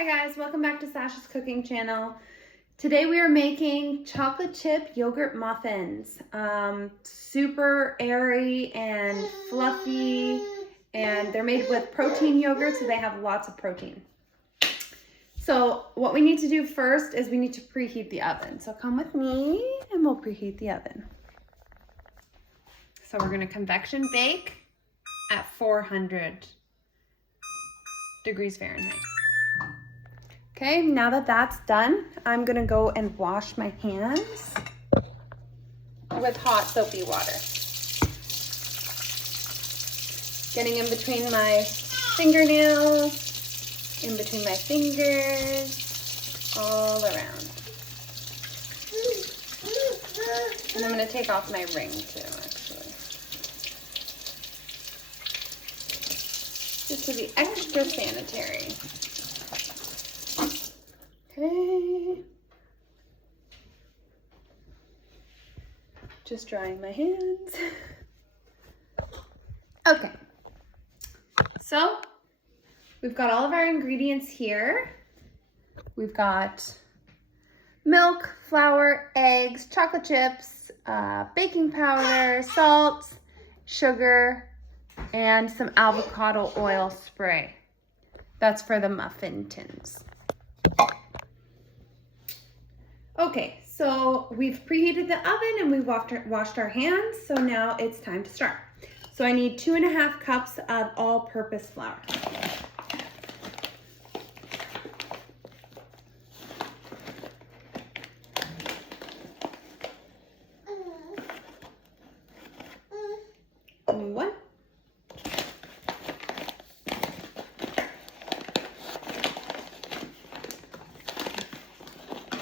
Hi guys, welcome back to Sasha's cooking channel. Today we are making chocolate chip yogurt muffins. Super airy and fluffy, and they're made with protein yogurt, so they have lots of protein. So what we need to do first is we need to preheat the oven. So come with me and we'll preheat the oven. So we're gonna convection bake at 400 degrees Fahrenheit. Okay, now that that's done, I'm gonna go and wash my hands with hot soapy water. Getting in between my fingernails, in between my fingers, all around. And I'm gonna take off my ring too, actually. Just to be extra sanitary. Okay. Just drying my hands. Okay. So we've got all of our ingredients here. We've got milk, flour, eggs, chocolate chips, baking powder, salt, sugar, and some avocado oil spray. That's for the muffin tins. Okay, so we've preheated the oven and we've washed our hands, so now it's time to start. So I need 2.5 cups of all-purpose flour. One.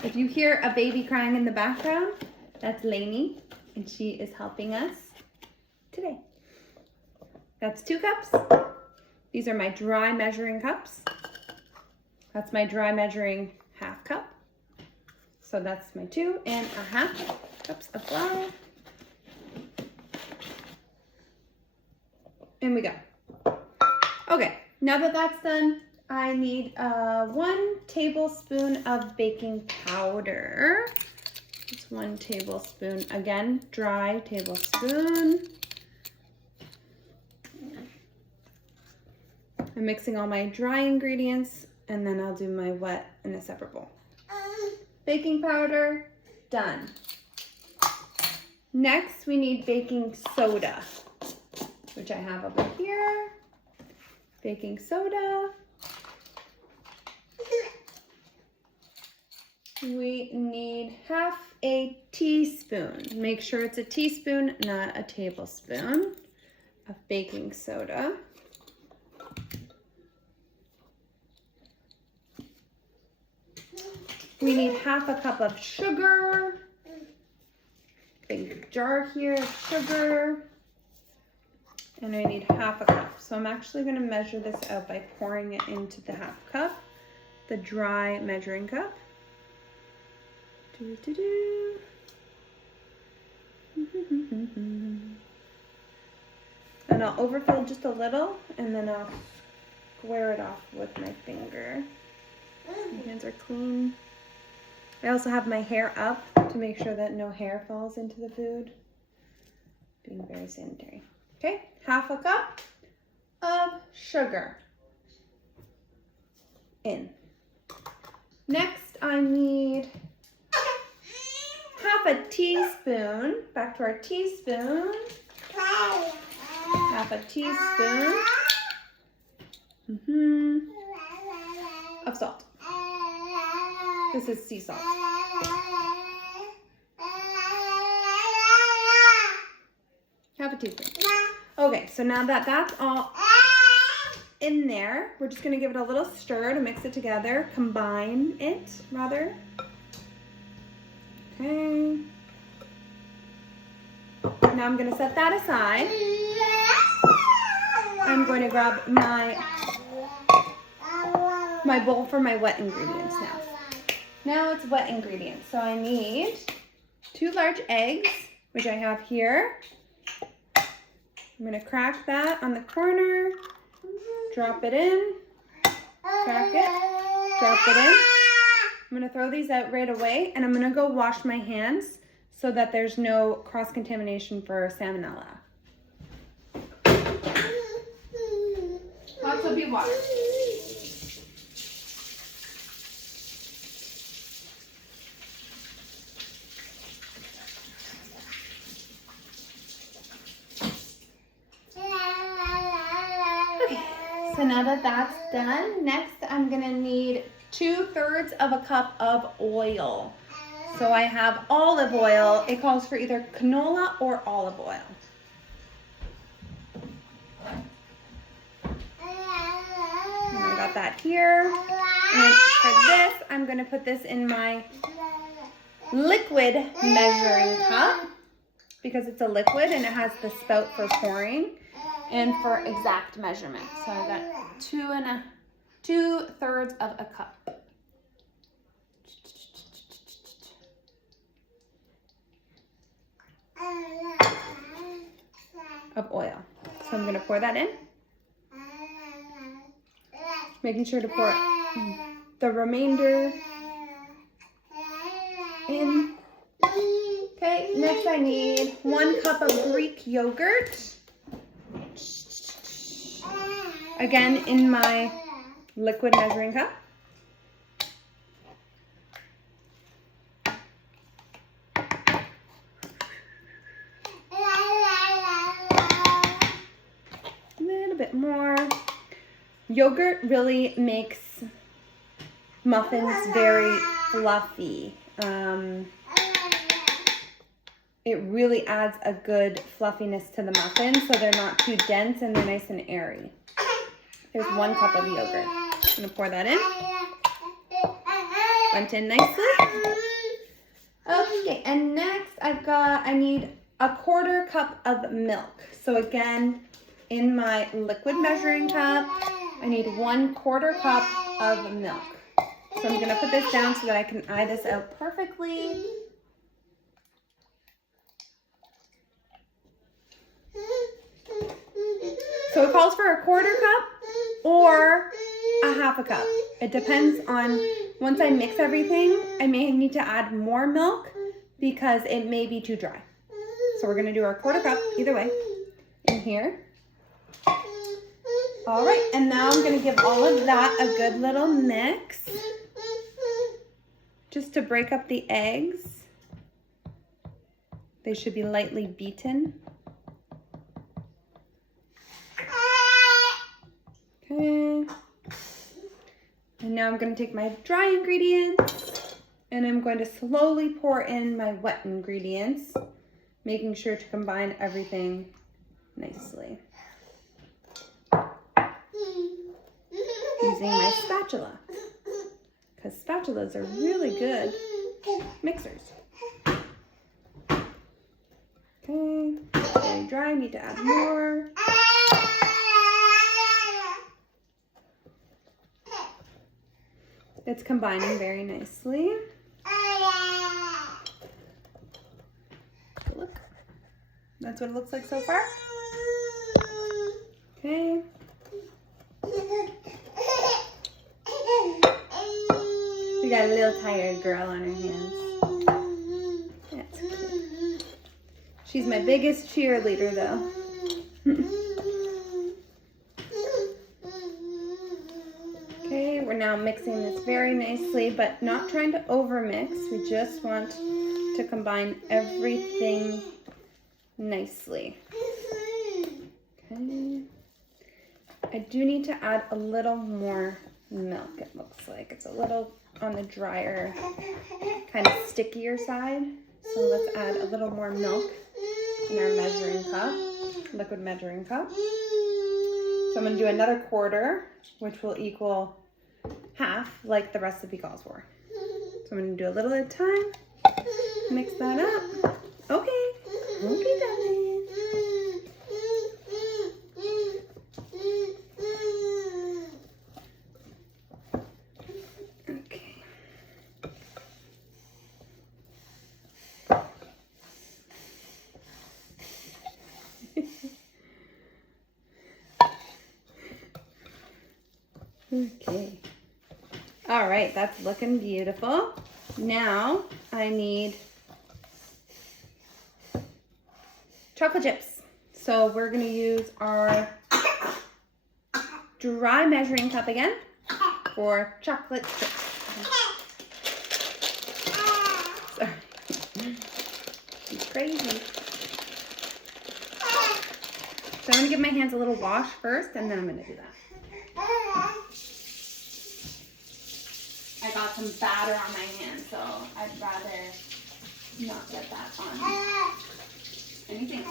If you hear a baby crying in the background, that's Lainey, and she is helping us today. That's 2 cups. These are my dry measuring cups. That's my dry measuring half cup. So that's my 2.5 cups of flour. And we go. Okay, now that that's done, I need 1 tablespoon of baking powder. It's 1 tablespoon, again, dry tablespoon. I'm mixing all my dry ingredients and then I'll do my wet in a separate bowl. Baking powder, done. Next, we need baking soda, which I have over here. Baking soda. We need half a teaspoon. Make sure it's a teaspoon, not a tablespoon of baking soda. We need half a cup of sugar. Big jar here of sugar. And I need half a cup. So I'm actually going to measure this out by pouring it into the half cup, the dry measuring cup. And I'll overfill just a little and then I'll square it off with my finger. My hands are clean. I also have my hair up to make sure that no hair falls into the food. Being very sanitary. Okay, half a cup of sugar in. Next, I need half a teaspoon, back to our teaspoon, half a teaspoon of salt. This is sea salt. Half a teaspoon. Okay, so now that that's all in there, we're just gonna give it a little stir to mix it together, combine it rather. Okay. Now I'm gonna set that aside. I'm going to grab my bowl for my wet ingredients now. Now it's wet ingredients. So I need 2 large eggs, which I have here. I'm gonna crack that on the corner, drop it in, crack it. Drop it in. I'm gonna throw these out right away, and I'm gonna go wash my hands so that there's no cross-contamination for salmonella. Lots will be washed. Okay, so now that that's done, next I'm gonna need 2/3 of a cup of oil. So I have olive oil. It calls for either canola or olive oil. And I got that here. And for this, I'm gonna put this in my liquid measuring cup because it's a liquid and it has the spout for pouring and for exact measurement. So I got 2/3 of a cup. Of oil. So I'm gonna pour that in. Making sure to pour the remainder in. Okay, next I need 1 cup of Greek yogurt. Again, in my liquid measuring cup. A little bit more. Yogurt really makes muffins very fluffy. It really adds a good fluffiness to the muffins so they're not too dense and they're nice and airy. There's 1 cup of yogurt. I'm gonna pour that in. Went in nicely. Okay, and next I need 1/4 cup of milk. So again, in my liquid measuring cup, I need 1/4 cup of milk. So I'm gonna put this down so that I can eye this out perfectly. So it calls for 1/4 cup or 1/2 cup. It depends on, once I mix everything, I may need to add more milk because it may be too dry. So we're gonna do our 1/4 cup either way in here. All right, and now I'm gonna give all of that a good little mix just to break up the eggs. They should be lightly beaten. Okay. And now I'm going to take my dry ingredients and I'm going to slowly pour in my wet ingredients, making sure to combine everything nicely. Using my spatula, because spatulas are really good mixers. Okay, very dry, need to add more. It's combining very nicely. Look, that's what it looks like so far. Okay. We got a little tired girl on her hands. That's cute. She's my biggest cheerleader though. Okay, we're now mixing this very nicely, but not trying to overmix. We just want to combine everything nicely. Okay. I do need to add a little more milk, it looks like. It's a little on the drier, kind of stickier side. So let's add a little more milk in our measuring cup, liquid measuring cup. So I'm going to do another 1/4, which will equal 1/2 like the recipe calls for. So I'm going to do a little at a time, mix that up. Okay, okay, darling. Okay. Okay. All right, that's looking beautiful. Now I need chocolate chips. So we're gonna use our dry measuring cup again for chocolate chips. Sorry. She's crazy. So I'm gonna give my hands a little wash first, and then I'm gonna do that. I got some batter on my hands, so I'd rather not get that on anything.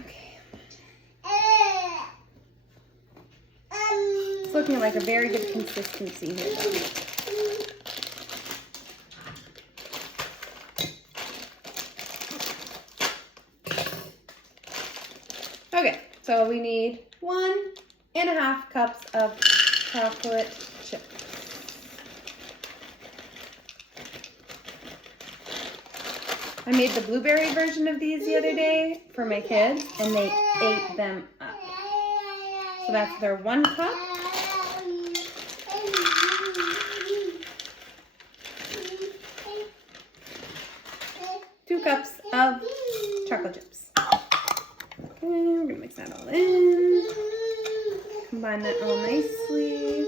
Okay. It's looking like a very good consistency here, though. Okay, so we need 1.5 cups of chocolate chips. I made the blueberry version of these the other day for my kids, and they ate them up. So that's their 1 cup. Two cups of chocolate chips. Okay, we're gonna mix that all in. Combine that all nicely.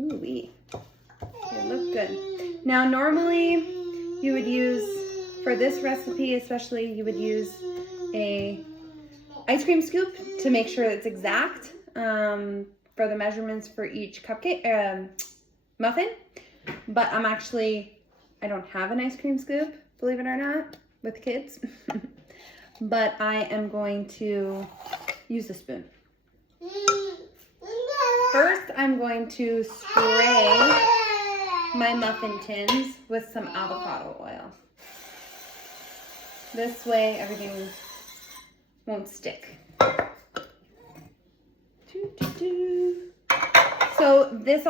Ooh-wee. They look good. Now, normally you would use, for this recipe especially, you would use a ice cream scoop to make sure it's exact for the measurements for each cupcake muffin. But I don't have an ice cream scoop, believe it or not, with kids. But I am going to use a spoon. First, I'm going to spray my muffin tins with some avocado oil. This way, everything won't stick. So this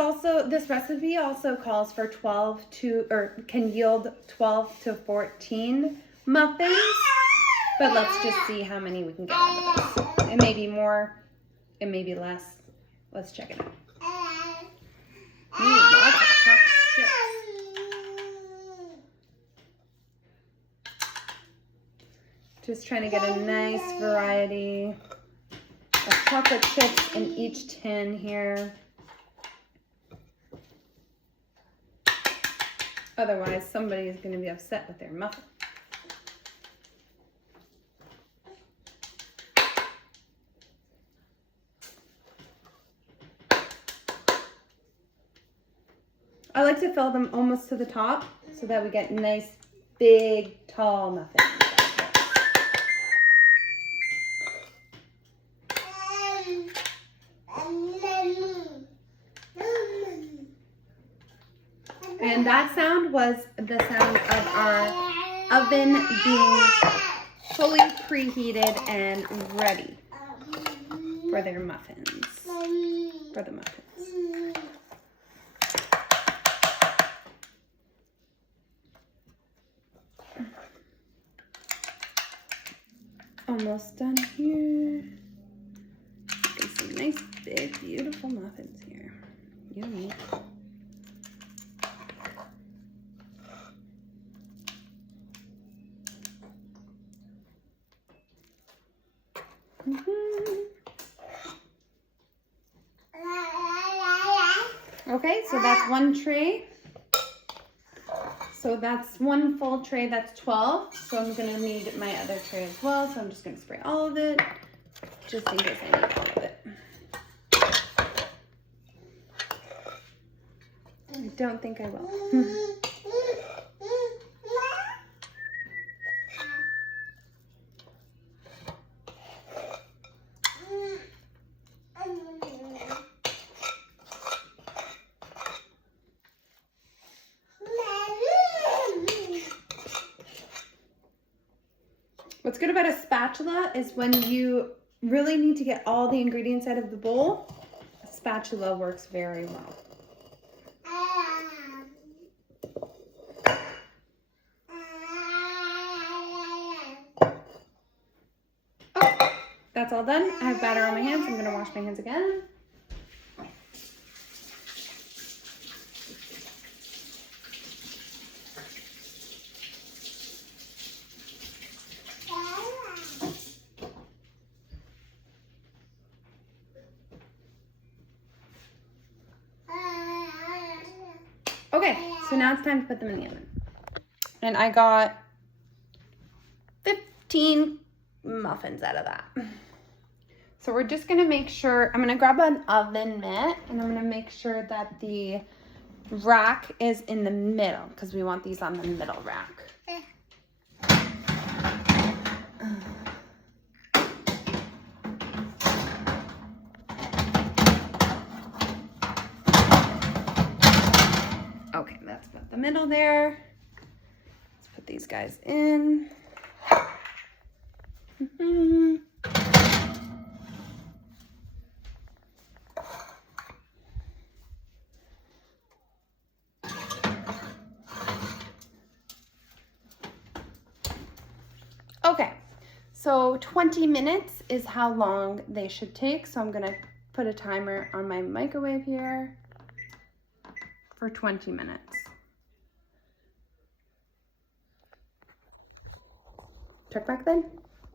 recipe also calls for can yield 12 to 14 muffins. But let's just see how many we can get out of this. It may be more, it may be less. Let's check it out. Lots of chocolate chips. Just trying to get a nice variety of chocolate chips in each tin here. Otherwise, somebody is going to be upset with their muffin. I like to fill them almost to the top so that we get nice, big, tall muffins. And that sound was the sound of our oven being fully preheated and ready for their muffins. For the muffins. Almost done here. Get some nice, big, beautiful muffins here. Yummy. Okay, so that's one tray. So that's one full tray, that's 12. So I'm gonna need my other tray as well. So I'm just gonna spray all of it, just in case I need all of it. I don't think I will. What's good about a spatula is when you really need to get all the ingredients out of the bowl, a spatula works very well. that's all done. I have batter on my hands. I'm gonna wash my hands again. Okay, so now it's time to put them in the oven. And I got 15 muffins out of that. So we're just gonna make sure, I'm gonna grab an oven mitt and I'm gonna make sure that the rack is in the middle because we want these on the middle rack. Okay, that's about the middle there. Let's put these guys in. Okay, so 20 minutes is how long they should take. So I'm gonna put a timer on my microwave here for 20 minutes. Check back then.